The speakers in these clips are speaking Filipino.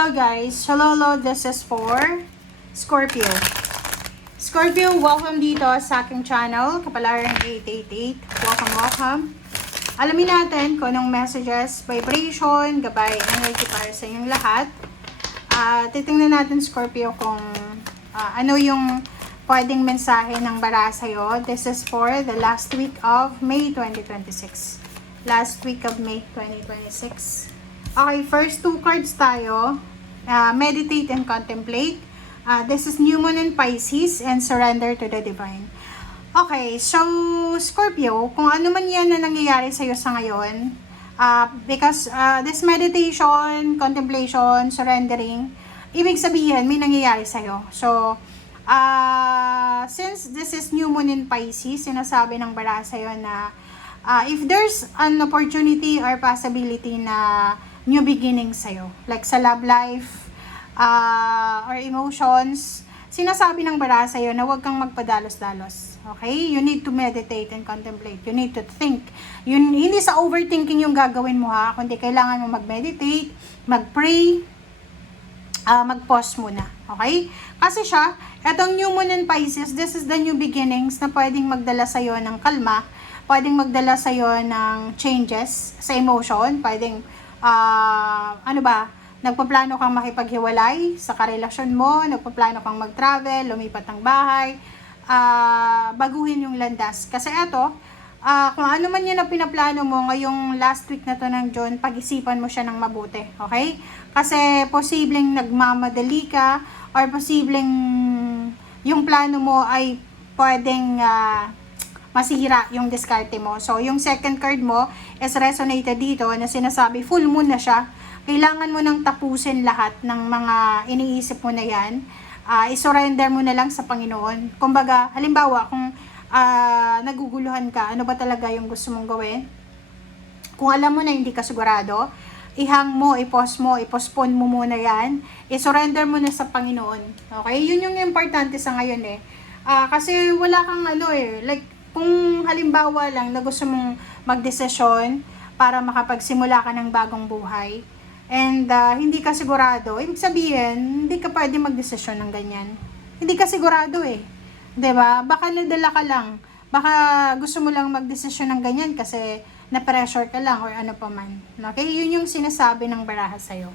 Hello guys, hello, this is for Scorpio. Scorpio, welcome dito sa aking channel, Kapalaran 888. Welcome. Alamin natin kung anong messages, vibration, gabay, energy para sa inyong lahat. Titingnan natin Scorpio kung ano yung pwedeng mensahe ng bara sa'yo. This is for the last week of May 2026. Last week of May 2026. Okay, first two cards tayo. Meditate and contemplate. This is New Moon in Pisces and surrender to the divine. Okay, so Scorpio, kung ano man yan na nangyayari sa'yo sa ngayon, because this meditation, contemplation, surrendering, ibig sabihin may nangyayari sa'yo. So, since this is New Moon in Pisces, sinasabi ng bara sa'yo na if there's an opportunity or possibility na new beginning sa'yo, like sa love life, or emotions, sinasabi ng bara sa'yo na huwag kang magpadalos-dalos. Okay? You need to meditate and contemplate. You need to think. Hindi sa overthinking yung gagawin mo ha, kundi kailangan mo mag-meditate, mag-pray, mag-pause muna. Okay? Kasi siya, etong New Moon in Pisces, this is the new beginnings na pwedeng magdala sa'yo ng kalma, pwedeng magdala sa'yo ng changes sa emotion, pwedeng nagpaplano kang makipaghiwalay sa karelasyon mo, nagpaplano kang mag-travel, lumipat ng bahay, baguhin yung landas. Kasi eto, kung ano man yun na pinaplano mo ngayong last week na to ng June, pag-isipan mo siya ng mabuti, okay? Kasi posibleng nagmamadali ka, or posibleng yung plano mo ay pwedeng masira yung diskarte mo. So, yung second card mo is resonated dito na sinasabi, full moon na siya. Kailangan mo nang tapusin lahat ng mga iniisip mo na yan. I-surrender mo na lang sa Panginoon. Kumbaga, halimbawa, kung naguguluhan ka, ano ba talaga yung gusto mong gawin? Kung alam mo na hindi ka sigurado, ihang mo, i-postpone mo muna yan. I-surrender mo na sa Panginoon. Okay? Yun yung importante sa ngayon eh. Kasi wala kang like, kung halimbawa lang na gusto mong magdesisyon para makapagsimula ka ng bagong buhay and hindi ka sigurado, ibig sabihin, hindi ka pwede magdesisyon ng ganyan. Hindi ka sigurado eh. 'Di ba? Baka nadala ka lang. Baka gusto mo lang magdesisyon ng ganyan kasi na-pressure ka lang or ano pa man. Okay? Yun yung sinasabi ng baraha sa'yo.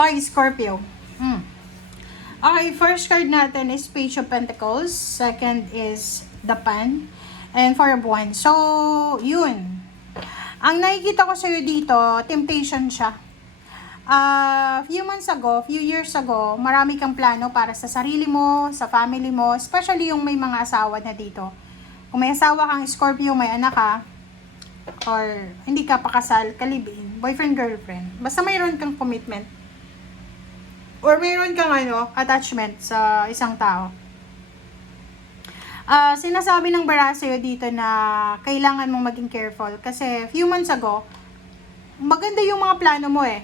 Okay, Scorpio. Okay, first card natin is Page of Pentacles. Second is the Pan. And Four of Wands. So, yun. Ang nakikita ko sa'yo dito, temptation siya. Few years ago, marami kang plano para sa sarili mo, sa family mo, especially yung may mga asawa na dito. Kung may asawa kang Scorpio, may anak ka, or hindi ka pakasal, kalibin, boyfriend, girlfriend. Basta mayroon kang commitment. Or mayroon kang attachment sa isang tao. Sinasabi ng bara sa'yo dito na kailangan mong maging careful. Kasi few months ago, maganda yung mga plano mo eh.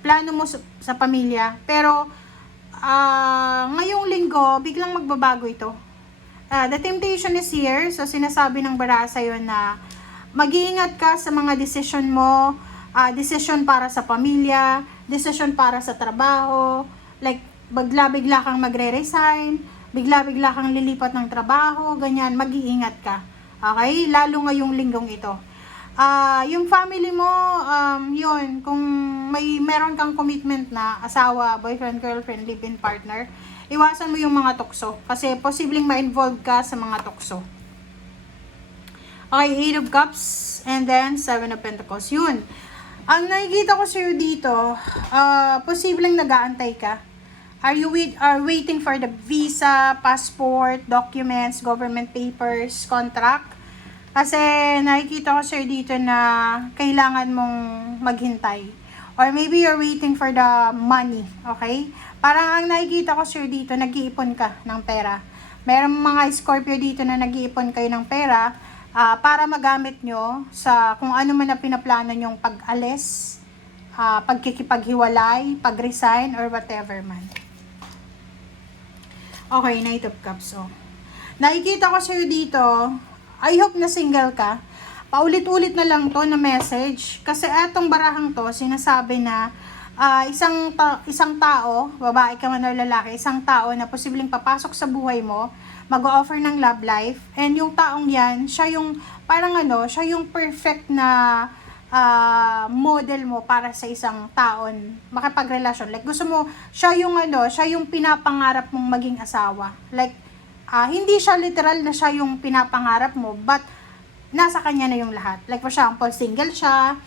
Plano mo sa pamilya. Pero, ngayong linggo, biglang magbabago ito. The temptation is here. So, sinasabi ng bara sa'yo na mag-iingat ka sa mga decision mo. Decision para sa pamilya, decision para sa trabaho, like bigla-bigla kang magre-resign, bigla-bigla kang lilipat ng trabaho, ganyan, mag-iingat ka. Okay? Lalo ngayong linggong ito. Yung family mo, yun, kung meron kang commitment na asawa, boyfriend, girlfriend, live-in partner, iwasan mo yung mga tukso kasi posibleng ma-involve ka sa mga tukso. Okay, Eight of Cups and then Seven of Pentacles. Yun. Ang nakikita ko sa'yo dito, posibleng nag-aantay ka. Are you waiting for the visa, passport, documents, government papers, contract? Kasi nakikita ko sir dito na kailangan mong maghintay. Or maybe you're waiting for the money, okay? Parang ang nakikita ko sir dito, nag-iipon ka ng pera. Merong mga Scorpio dito na nag-iipon kayo ng pera para magamit nyo sa kung ano man na pinaplano nyong pag-alis, pagkikipaghiwalay, pag-resign, or whatever man. Okay, Knight of Cups. Oh. Nakikita ko sa'yo dito, I hope na single ka. Paulit-ulit na lang to na message. Kasi etong barahang to, sinasabi na isang tao, babae ka man o lalaki, isang tao na posibleng papasok sa buhay mo, mag-o-offer ng love life, and yung taong yan, siya yung, parang siya yung perfect na model mo para sa isang taon makipagrelasyon. Like gusto mo siya yung pinapangarap mong maging asawa. Like hindi siya literal na siya yung pinapangarap mo, but nasa kanya na yung lahat. Like for example, single siya,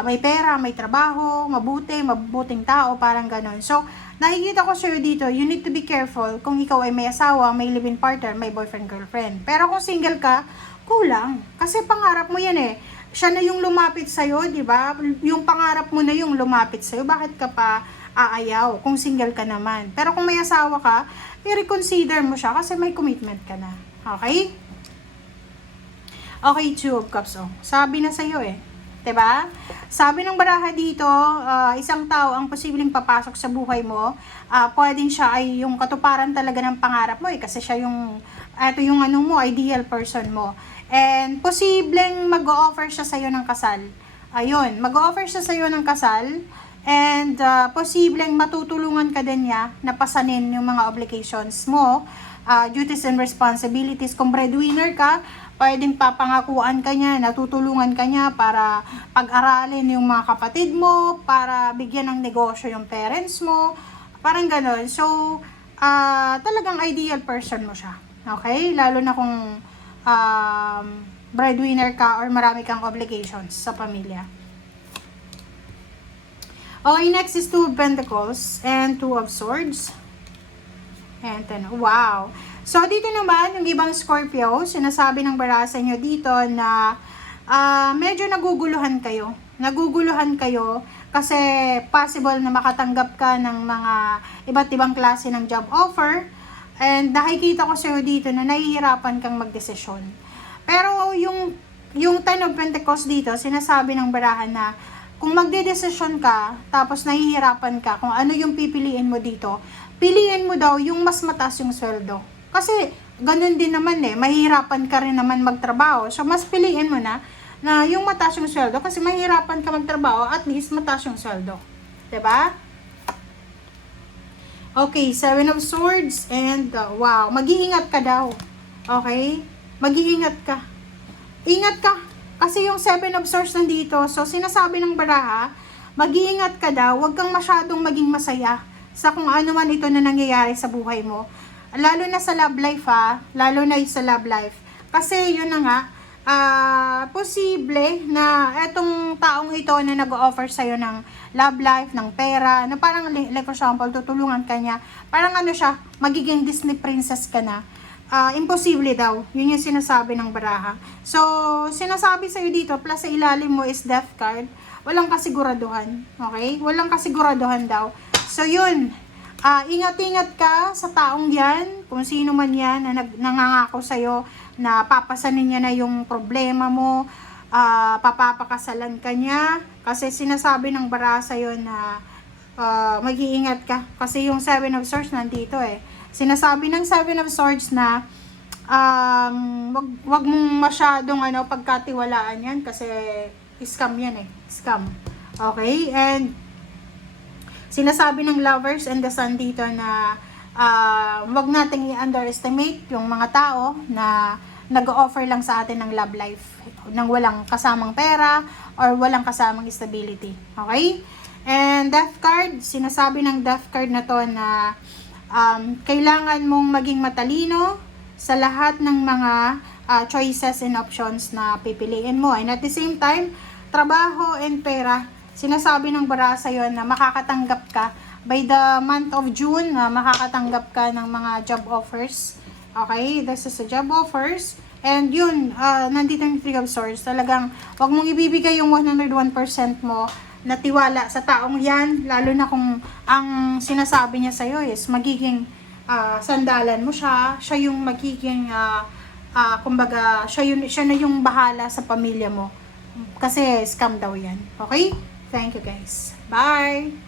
may pera, may trabaho, mabuting tao, parang ganon. So, nakikita ko sa'yo dito, you need to be careful kung ikaw ay may asawa, may live-in partner, may boyfriend, girlfriend. Pero kung single ka, kulang. Kasi pangarap mo yan eh. Siya na yung lumapit sa'yo, di ba? Yung pangarap mo na yung lumapit sa'yo, bakit ka pa aayaw kung single ka naman? Pero kung may asawa ka, i-reconsider mo siya kasi may commitment ka na. Okay? Okay, Two of Cups. Oh. Sabi na sa'yo eh. Diba? Sabi ng baraha dito, isang tao ang posibleng papasok sa buhay mo, pwedeng siya ay yung katuparan talaga ng pangarap mo eh, kasi siya yung, ito yung ideal person mo. And posibleng mag-o-offer siya sa'yo ng kasal. Ayun, mag-o-offer siya sa'yo ng kasal, and posibleng matutulungan ka din niya na pasanin yung mga obligations mo, duties and responsibilities. Kung breadwinner ka, pwedeng papangakuan ka niya, natutulungan ka niya para pag-aralin yung mga kapatid mo, para bigyan ng negosyo yung parents mo, parang ganon. So, talagang ideal person mo siya. Okay? Lalo na kung breadwinner ka or marami kang obligations sa pamilya. Okay, next is Two of Pentacles and Two of Swords. And then, wow. So, dito naman, yung ibang Scorpio, sinasabi ng barasa nyo dito na medyo naguguluhan kayo. Naguguluhan kayo kasi possible na makatanggap ka ng mga iba't ibang klase ng job offer. And nakikita ko sa'yo dito na nahihirapan kang magdesisyon. Pero yung Ten of Pentacles dito, sinasabi ng barahan na kung magdedesisyon ka, tapos nahihirapan ka kung ano yung pipiliin mo dito, piliin mo daw yung mas mataas yung sweldo. Kasi ganun din naman eh, mahihirapan ka rin naman magtrabaho. So mas piliin mo na yung mataas yung sweldo kasi mahihirapan ka magtrabaho, at least mataas yung sweldo. 'Di ba? Okay, Seven of Swords and wow, mag-iingat ka daw. Okay? Mag-iingat ka. Ingat ka. Kasi yung Seven of Swords nandito, so sinasabi ng baraha, mag-iingat ka daw, huwag kang masyadong maging masaya sa kung ano man ito na nangyayari sa buhay mo. Lalo na sa love life lalo na sa love life. Kasi yun na nga, posible na etong taong ito na nag-o-offer sa'yo ng love life, ng pera, na parang like for example, tutulungan ka niya, parang siya, magiging Disney princess ka na. Imposible daw. Yun yung sinasabi ng baraha. So, sinasabi sa'yo dito, plus sa ilalim mo is Death card. Walang kasiguraduhan. Okay? Walang kasiguraduhan daw. So, yun. Ingat-ingat ka sa taong yan, kung sino man yan na nangangako sa'yo na papasanin niya na yung problema mo, papapakasalan ka niya, kasi sinasabi ng baraha sa'yo na mag-iingat ka, kasi yung Seven of Swords nandito eh. Sinasabi ng Seven of Swords na wag mong masyadong pagkatiwalaan yan, kasi scam yan eh, scam. Okay, and sinasabi ng Lovers and the Sun dito na wag nating i-underestimate yung mga tao na nag-o-offer lang sa atin ng love life, ng walang kasamang pera or walang kasamang stability. Okay? And Death card, sinasabi ng Death card na to na kailangan mong maging matalino sa lahat ng mga choices and options na pipiliin mo. And at the same time, trabaho and pera, sinasabi ng baraha sa'yo na makakatanggap ka by the month of June, makakatanggap ka ng mga job offers. Okay, this is a job offers. And yun, nandito yung free of source. Talagang, wag mong ibibigay yung 101% mo na tiwala sa taong yan, lalo na kung ang sinasabi niya sa'yo is magiging sandalan mo siya, siya yung magiging, kumbaga, siya na yung bahala sa pamilya mo. Kasi scam daw yan. Okay? Thank you guys. Bye!